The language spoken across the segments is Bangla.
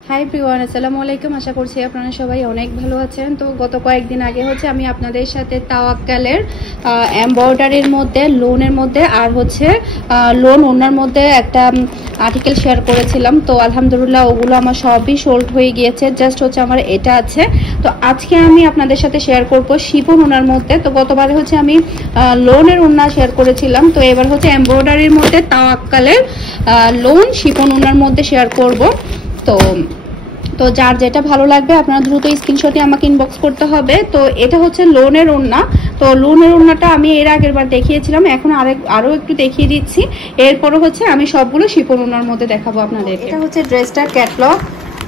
হাই এভরিওয়ান, আসসালামু আলাইকুম। আশা করছি আপনারা সবাই অনেক ভালো আছেন। তো গত কয়েকদিন আগে আমি আপনাদের সাথে তাওয়াক্কালের এমব্রয়ডারির মধ্যে লোনের মধ্যে আর লোন ওনার মধ্যে একটা আর্টিকেল শেয়ার করেছিলাম। তো আলহামদুলিল্লাহ ওগুলো আমার সবই সোল্ড হয়ে গিয়েছে। জাস্ট আমার এটা আছে। তো আজকে আমি আপনাদের সাথে শেয়ার করব শিফন ওনার মধ্যে। তো গতবারে আমি লোনের ওনা শেয়ার করেছিলাম। তো এবার এমব্রয়ডারির মধ্যে তাওয়াক্কালের লোন শিফন ওনার মধ্যে শেয়ার করব। তো যার যেটা ভালো লাগবে আপনারা দ্রুত স্ক্রিনশটে আমাকে ইনবক্স করতে হবে। তো এটা লোনের ওড়না। তো লোনের ওড়নাটা আমি এর আগের বার দেখিয়েছিলাম, এখন আরো একটু দেখিয়ে দিচ্ছি। এরপরও আমি সবগুলো শিফন ওড়নার মধ্যে দেখাবো আপনাদের। এটা ড্রেসটা ক্যাটলগ।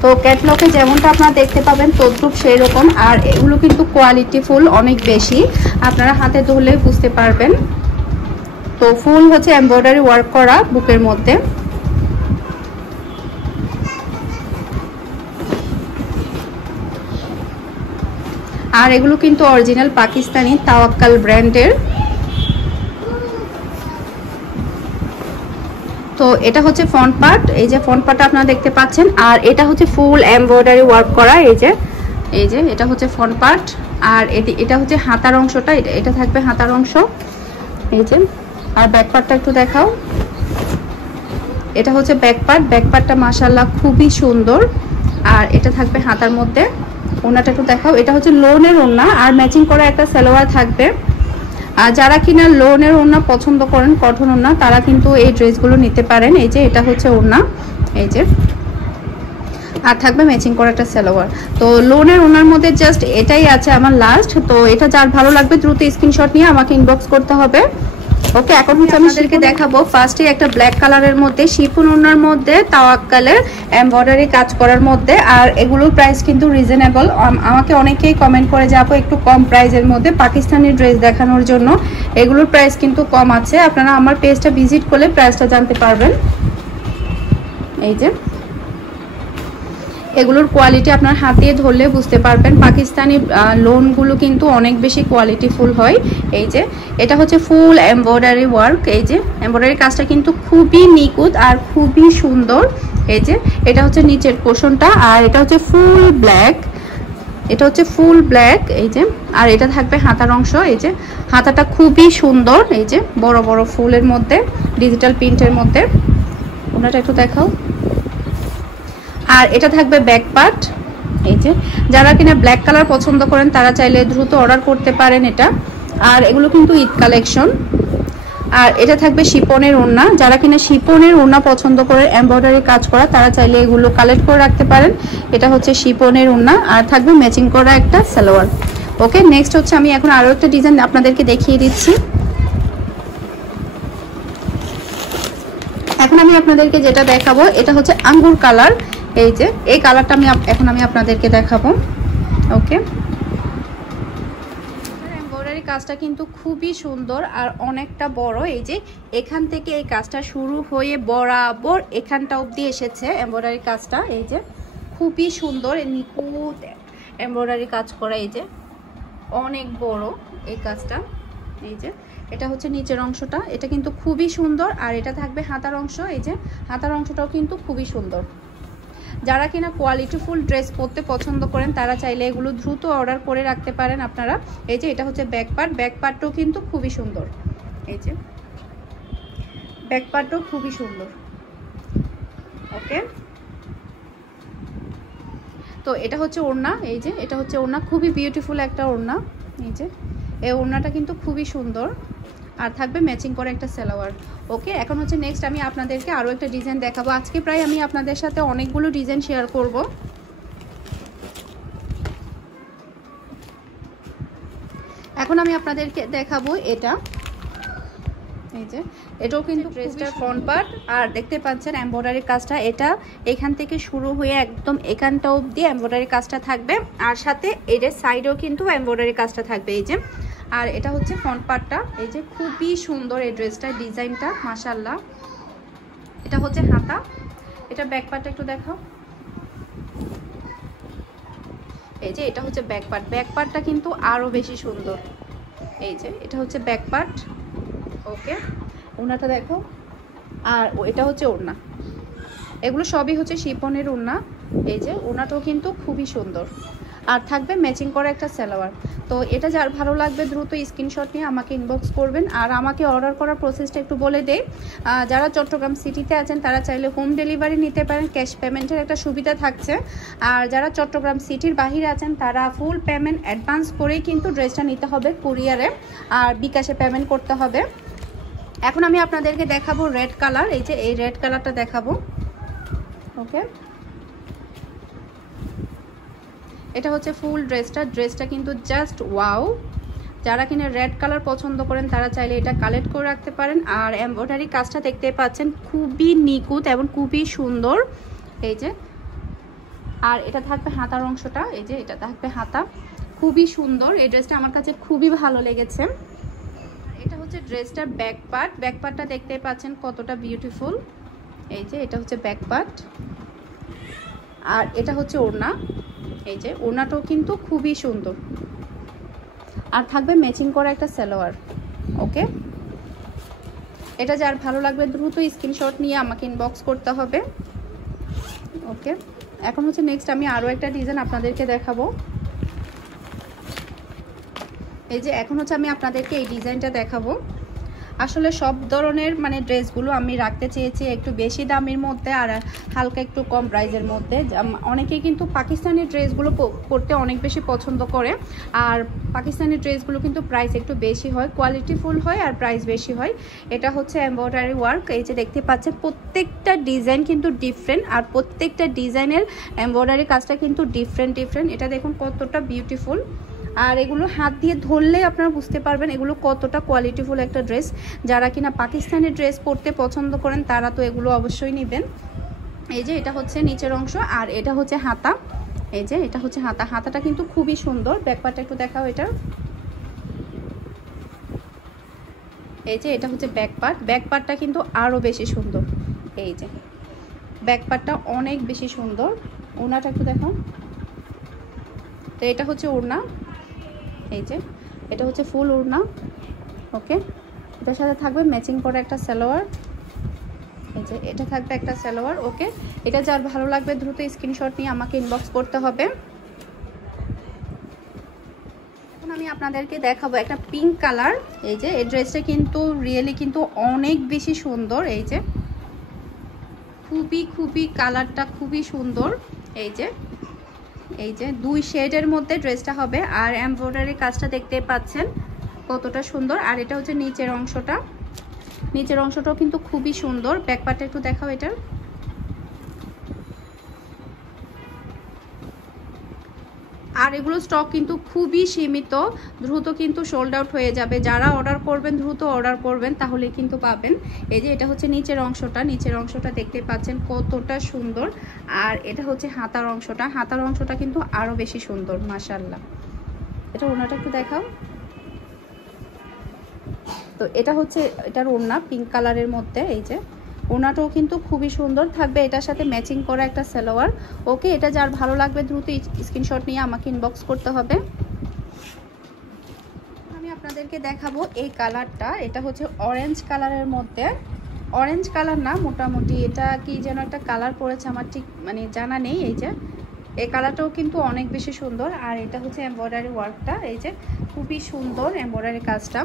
তো ক্যাটলগে যেমনটা আপনারা দেখতে পাবেন তদ্রুপ সেই রকম। আর এগুলো কিন্তু কোয়ালিটিফুল অনেক বেশি, আপনারা হাতে ধরলে বুঝতে পারবেন। তো ফুল এমব্রয়ডারি ওয়ার্ক করা বুকের মধ্যে। আর এগুলো কিন্তু অরিজিনাল পাকিস্তানি তাওয়াক্কাল ব্র্যান্ডের। তো এটা ফ্রন্ট পার্ট, এই যে ফ্রন্ট পার্টটা আপনারা দেখতে পাচ্ছেন। আর এটা ফুল এমব্রয়ডারি ওয়ার্ক করা। এই যে এটা ফ্রন্ট পার্ট। আর এটা হাতার অংশটা, এটা থাকবে হাতার অংশ। এই যে আর ব্যাক পার্টটা একটু দেখাও। এটা ব্যাক পার্ট। ব্যাক পার্টটা মাশাআল্লাহ খুবই সুন্দর। আর এটা থাকবে হাতার মধ্যে। ওনাটা একটু দেখাও। এটা লোনের ওড়না আর ম্যাচিং করা একটা সালোয়ার থাকবে। আর যারা কিনা লোনের ওড়না পছন্দ করেন, কটন ওড়না, তারা কিন্তু এই ড্রেসগুলো নিতে পারেন। এই যে এটা ওড়না, এই যে আর থাকবে ম্যাচিং করা একটা সালোয়ার। তো লোনের ওড়নার মধ্যে জাস্ট এটাই আছে আমার লাস্ট। তো এটা যার ভালো লাগবে দ্রুত স্ক্রিনশট নিয়ে আমাকে ইনবক্স করতে হবে। ওকে, এখন আমি আপনাদেরকে দেখাবো ফার্স্টে একটা ব্ল্যাক কালারের মধ্যে শিফন ওড়নার মধ্যে তাওয়াক্কালের এমব্রয়ডারি কাজ করার মধ্যে। আর এগুলোর প্রাইস কিন্তু রিজনেবল। আমাকে অনেকেই কমেন্ট করে যে আপু একটু কম প্রাইসের মধ্যে পাকিস্তানি ড্রেস দেখানোর জন্য। এগুলোর প্রাইস কিন্তু কম আছে, আপনারা আমার পেজটা ভিজিট করলে প্রাইসটা জানতে পারবেন। এই যে এগুলোর কোয়ালিটি আপনার হাতে ধরলে বুঝতে পারবেন। পাকিস্তানি লোনগুলো কিন্তু অনেক বেশি কোয়ালিটিফুল হয়। এই যে এটা ফুল এমব্রয়ডারি ওয়ার্ক। এই যে এমব্রয়ডারি কাজটা কিন্তু খুবই নিখুঁত আর খুবই সুন্দর। এই যে এটা নিচের পোর্শনটা। আর এটা ফুল ব্ল্যাক। এটা ফুল ব্ল্যাক। এই যে আর এটা থাকবে হাতার অংশ। এই যে হাতাটা খুবই সুন্দর। এই যে বড় বড় ফুলের মধ্যে ডিজিটাল প্রিন্টের মধ্যে। ওনাটা একটু দেখাও। আর এটা থাকবে ব্যাক পার্ট। এই যে যারা কিনা ব্ল্যাক কালার পছন্দ করেন তারা চাইলে দ্রুত অর্ডার করতে পারেন এটা। আর এগুলো কিন্তু ঈদ কালেকশন। আর এটা থাকবে শিপনের ওড়না। যারা কিনা শিপনের ওড়না পছন্দ করে এমব্রয়ডারি কাজ করা, তারা চাইলে এগুলো কালেক্ট করে রাখতে পারেন। এটা শিপনের ওড়না আর থাকবে ম্যাচিং করা একটা সালোয়ার। ওকে, নেক্সট আমি এখন আরো একটা ডিজাইন আপনাদেরকে দেখিয়ে দিচ্ছি। এখন আমি আপনাদেরকে যেটা দেখাবো এটা আঙ্গুর কালার। এই যে এই কালারটা আমি আপনাদেরকে দেখাবো। ওকে, এমব্রয়ডারি কাজটা কিন্তু খুবই সুন্দর আর অনেকটা বড়। এই যে এখান থেকে এই কাজটা শুরু হয়ে বরাবর এখানটা অবধি এসেছে এমব্রয়ডারি কাজটা। এই যে খুবই সুন্দর নিখুঁত এমব্রয়ডারি কাজ করা। এই যে অনেক বড় এই কাজটা। এই যে এটা নিচের অংশটা, এটা কিন্তু খুবই সুন্দর। আর এটা থাকবে হাতার অংশ। এই যে হাতার অংশটাও কিন্তু খুবই সুন্দর। যারা কিনা কোয়ালিটিফুল ড্রেস পরতে পছন্দ করেন তারা চাইলে এগুলো দ্রুত অর্ডার করে রাখতে পারেন আপনারা। এই যে এটা ব্যাক পার্ট। ব্যাক পার্টটাও কিন্তু খুবই সুন্দর। এই যে ব্যাক পার্টটাও খুবই সুন্দর। ওকে, তো এটা ওড়না। এই যে এটা ওড়না, খুবই বিউটিফুল একটা ওড়না। এই যে এই ওড়নাটা কিন্তু খুবই সুন্দর আর থাকবে ম্যাচিং করে একটা সালোয়ার। ওকে, এখন নেক্সট আমি আপনাদেরকে আরো একটা ডিজাইন দেখাবো। আজকে প্রায় আমি আপনাদের সাথে অনেকগুলো ডিজাইন শেয়ার করব। এখন আমি আপনাদেরকে দেখাবো এটা। এই যে এটাও কিন্তু ড্রেসটার ফ্রন্ট পার্ট। আর দেখতে পাচ্ছেন এমব্রয়ডারি কাজটা, এটা এখান থেকে শুরু হয়ে একদম এখানটা অবধি এমব্রয়ডারি কাজটা থাকবে। আর সাথে এর সাইডেও কিন্তু এমব্রয়ডারি কাজটা থাকবে। এই যে আর এটা ফ্রন্ট পার্টটা। এই যে খুবই সুন্দর এই ড্রেসটার ডিজাইনটা মাশাআল্লাহ। এটা হাতা। এটা ব্যাক পার্টটা একটু দেখাও। এই যে এটা ব্যাক পার্ট। ব্যাক পার্টটা কিন্তু আরো বেশি সুন্দর। এই যে এটা ব্যাক পার্ট। ওকে, ওড়নাটা দেখো। আর এটা ওড়না। এগুলো সবই শিফনের ওড়না। এই যে ওনাটাও কিন্তু খুবই সুন্দর, আর থাকবে ম্যাচিং করা একটা সালোয়ার। তো এটা যার ভালো লাগবে দ্রুত স্ক্রিনশট নিয়ে আমাকে ইনবক্স করবেন। আর আমাকে অর্ডার করার প্রসেসটা একটু বলে দেই। যারা চট্টগ্রাম সিটিতে আছেন তারা চাইলে হোম ডেলিভারি নিতে পারেন, ক্যাশ পেমেন্টের একটা সুবিধা থাকছে। আর যারা চট্টগ্রাম সিটির বাহিরে আছেন তারা ফুল পেমেন্ট অ্যাডভান্স করেই কিন্তু ড্রেসটা নিতে হবে কুরিয়ারে, আর বিকাশে পেমেন্ট করতে হবে। এখন আমি আপনাদেরকে দেখাবো রেড কালার। এই যে এই রেড কালারটা দেখাবো। ওকে, এটা হচ্ছে ফুল ড্রেসটা কিন্তু জাস্ট ওয়াও। যারা কিনা রেড কালার পছন্দ করেন তারা চাইলে এটা কালেক্ট করে রাখতে পারেন। আর এমব্রয়ডারি কাজটা দেখতে পাচ্ছেন খুবই নিখুঁত এবং খুবই সুন্দর। এই যে, আর এটা থাকবে হাতার অংশটা। এই যে এটা থাকবে হাতা, খুবই সুন্দর। এই ড্রেসটা আমার কাছে খুবই ভালো লেগেছে। এটা হচ্ছে ড্রেসটার ব্যাক পার্টটা দেখতে পাচ্ছেন কতটা বিউটিফুল। এই যে এটা হচ্ছে ব্যাক পার্ট, আর এটা হচ্ছে ওড়না। এই যে ওড়নাটাও কিন্তু খুবই সুন্দর, আর থাকবে ম্যাচিং করা একটা সালোয়ার। ওকে, এটা যার ভালো লাগবে দ্রুত স্ক্রিনশট নিয়ে আমাকে ইনবক্স করতে হবে। ওকে, এখন হচ্ছে নেক্সট আমি আরও একটা ডিজাইন আপনাদেরকে দেখাবো। এই যে এখন হচ্ছে আমি আপনাদেরকে এই ডিজাইনটা দেখাবো। আসলে সব ধরনের মানে ড্রেসগুলো আমি রাখতে চেয়েছি একটু বেশি দামের মধ্যে আর হালকা একটু কম প্রাইসের মধ্যে। অনেকেই কিন্তু পাকিস্তানি ড্রেসগুলো পরতে অনেক বেশি পছন্দ করে, আর পাকিস্তানি ড্রেসগুলো কিন্তু প্রাইস একটু বেশি হয়, কোয়ালিটিফুল হয় আর প্রাইস বেশি হয়। এটা হচ্ছে এমব্রয়ডারি ওয়ার্ক। এই যে দেখতে পাচ্ছেন প্রত্যেকটা ডিজাইন কিন্তু ডিফারেন্ট, আর প্রত্যেকটা ডিজাইনের এমব্রয়ডারি কাজটা কিন্তু ডিফারেন্ট। এটা দেখুন কতটা বিউটিফুল, আর এগুলো হাত দিয়ে ধরলে আপনারা বুঝতে পারবেন এগুলো কতটা কোয়ালিটিফুল একটা ড্রেস। যারা কিনা পাকিস্তানি ড্রেস পরতে পছন্দ করেন তারা তো এগুলো অবশ্যই নেবেন। এই যে এটা হচ্ছে নিচের অংশ, আর এটা হচ্ছে হাতা। এই যে এটা হচ্ছে হাতাটা কিন্তু খুবই সুন্দর। ব্যাকপার্টটা একটু দেখাও এটা। এই যে এটা হচ্ছে ব্যাকপার্টটা কিন্তু আরও বেশি সুন্দর। এই যে ব্যাকপার্টটা অনেক বেশি সুন্দর। ওড়নাটা একটু দেখাও। তো এটা হচ্ছে ওড়না। এই যে এটা হচ্ছে ফুল ওড়না। ওকে, এটার সাথে থাকবে ম্যাচিং করা একটা সালোয়ার। এই যে এটা থাকবে একটা সালোয়ার। ওকে, এটা যার ভালো লাগবে দ্রুত স্ক্রিনশট নিয়ে আমাকে ইনবক্স করতে হবে। এখন আমি আপনাদেরকে দেখাবো একটা পিঙ্ক কালার। এই যে এই ড্রেসটা কিন্তু রিয়েলি কিন্তু অনেক বেশি সুন্দর। এই যে খুবই কালারটা খুবই সুন্দর। এই যে দুই শেডের মধ্যে ড্রেসটা হবে, আর এমব্রয়ডারি কাজটা দেখতে পাচ্ছেন কতটা সুন্দর। আর এটা হচ্ছে নিচের অংশটাও কিন্তু খুবই সুন্দর। ব্যাকপার্টটা একটু দেখাও এটার। আর এগুলো স্টক কিন্তু খুবই সীমিত, দ্রুত কিন্তু সোল্ড আউট হয়ে যাবে। যারা অর্ডার করবেন দ্রুত অর্ডার করবেন, তাহলে কিন্তু পাবেন। এই যে এটা হচ্ছে নিচের অংশটা দেখতে পাচ্ছেন কতটা সুন্দর। আর এটা হচ্ছে হাতার অংশটা কিন্তু আরো বেশি সুন্দর মাশাআল্লাহ। এটা ওড়নাটা একটু দেখাও। তো এটা হচ্ছে এটার ওড়না পিঙ্ক কালারের মধ্যে। এই যে ওড়নাটাও কিন্তু খুবই সুন্দর থাকবে, এটার সাথে ম্যাচিং করা একটা সালোয়ার। ওকে, এটা যার ভালো লাগবে দ্রুত স্ক্রিনশট নিয়ে আমাকে ইনবক্স করতে হবে। আমি আপনাদেরকে দেখাবো এই কালারটা। এটা হচ্ছে অরেঞ্জ কালারের মধ্যে, অরেঞ্জ কালার না মোটামুটি এটা কি যেন একটা কালার পড়েছে, আমার ঠিক মানে জানা নেই। এই যে এই কালারটাও কিন্তু অনেক বেশি সুন্দর। আর এটা হচ্ছে এমব্রয়ডারি ওয়ার্কটা। এই যে খুবই সুন্দর এমব্রয়ডারি কাজটা।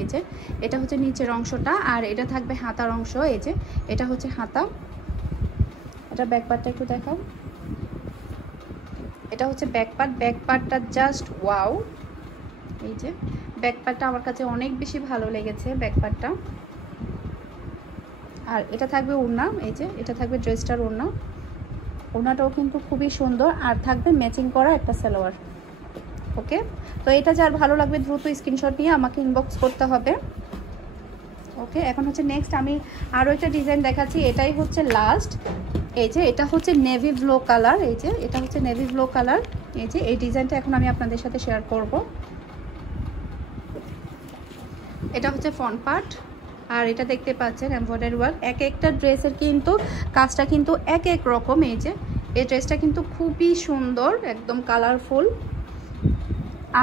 এই যে এটা হচ্ছে নিচের অংশটা, আর এটা থাকবে হাতার অংশ। এই যে এটা হচ্ছে হাতা। এটা ব্যাকপার্টটা একটু দেখাও। এটা হচ্ছে ব্যাকপার্টটা জাস্ট ওয়াও। এই যে ব্যাকপার্টটা আমার কাছে অনেক বেশি ভালো লেগেছে ব্যাকপার্টটা। আর এটা থাকবে ওড়না। এই যে এটা থাকবে ড্রেসটার ওড়নাটাও কিন্তু খুবই সুন্দর, আর থাকবে ম্যাচিং করা একটা সালোয়ার। ওকে, তো এটা যার ভালো লাগবে দ্রুত স্ক্রিনশট নিয়ে আমাকে ইনবক্স করতে হবে। ওকে, এখন হচ্ছে নেক্সট আমি আরও একটা ডিজাইন দেখাচ্ছি, এটাই হচ্ছে লাস্ট। এই যে এটা হচ্ছে নেভি ব্লু কালার। এই যে এটা হচ্ছে নেভি ব্লু কালার। এই যে এই ডিজাইনটা এখন আমি আপনাদের সাথে শেয়ার করব। এটা হচ্ছে ফ্রন্ট পার্ট, আর এটা দেখতে পাচ্ছেন এমব্রয়ডারি ওয়ার্ক। এক একটা ড্রেসের কিন্তু কাজটা কিন্তু এক এক রকম। এই যে এই ড্রেসটা কিন্তু খুবই সুন্দর, একদম কালারফুল।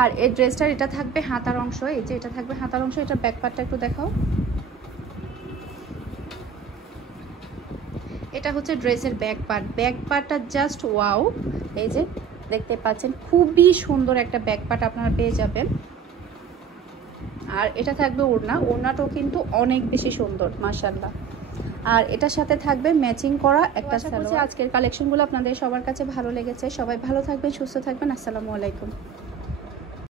আর এই ড্রেসটার এটা থাকবে হাতার অংশ। এই যে এটা থাকবে হাতার অংশ। এটা ব্যাক পার্টটা একটু দেখাও। এটা হচ্ছে ড্রেসের ব্যাক পার্টটা জাস্ট ওয়াও। এই যে দেখতে পাচ্ছেন খুবই সুন্দর একটা ব্যাক পার্ট আপনারা পেয়ে যাবেন। আর এটা থাকবে ওড়নাটাও কিন্তু অনেক বেশি সুন্দর মাশাআল্লাহ। আর এটার সাথে থাকবে ম্যাচিং করা একটা সালোয়ার। আজকের কালেকশনগুলো আপনাদের সবার কাছে ভালো লেগেছে। সবাই ভালো থাকবেন, সুস্থ থাকবেন। আসসালামু আলাইকুম।